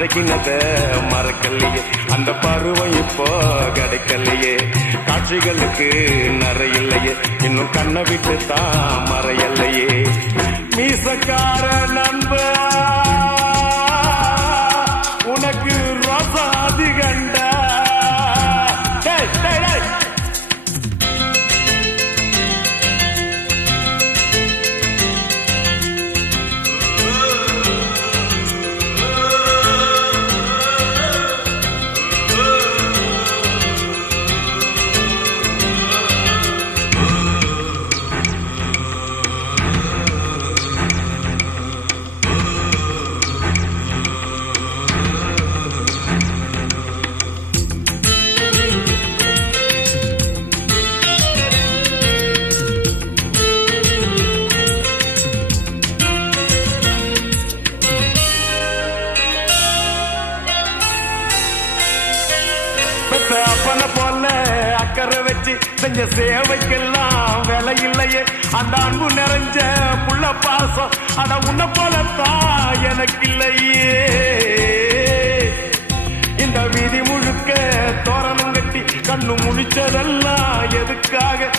பழகினத மறக்கலையே, அந்த பருவம் இப்போ கிடைக்கலையே. காட்சிகளுக்கு நிறையில்லையே, இன்னும் கண்ணை விட்டு தான் மறையலையே. மீசக்கார நண்ப உனக்கு ரோசாதி கண்ட அப்பன போல அக்கறை வச்சு செஞ்ச சேவைக்கெல்லாம் விலை இல்லையே. அந்த அன்பு நிறைஞ்ச புள்ள பாசம் அட உன்ன போலத்தான் எனக்கு இல்லையே. இந்த வீதி முழுக்க தோரணம் கட்டி கண்ணு முழிச்சதெல்லாம் எதுக்காக?